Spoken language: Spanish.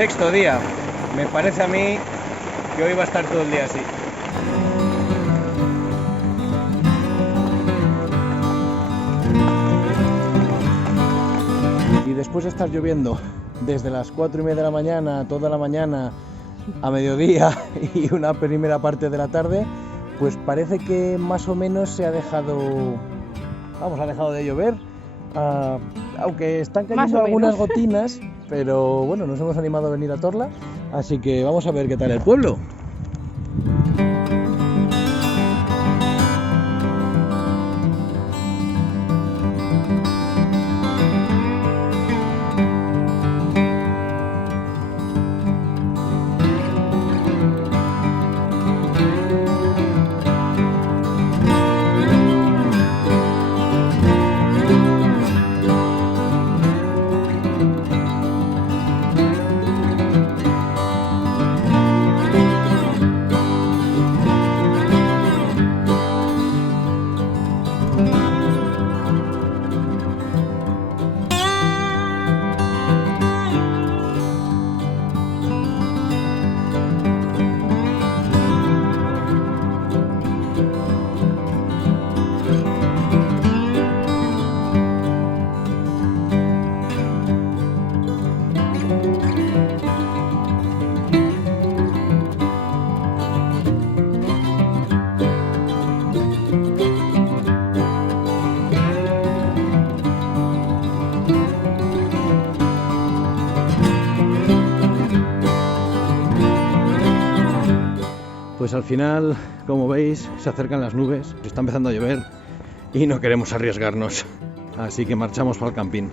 sexto día. Me parece a mí que hoy va a estar todo el día así. Y después de estar lloviendo desde las 4:30 de la mañana, toda la mañana, a mediodía y una primera parte de la tarde, pues parece que más o menos se ha dejado, ha dejado de llover, aunque están cayendo algunas gotinas, pero bueno, nos hemos animado a venir a Torla, así que vamos a ver qué tal el pueblo. Pues al final, como veis, se acercan las nubes, está empezando a llover y no queremos arriesgarnos, así que marchamos para el camping.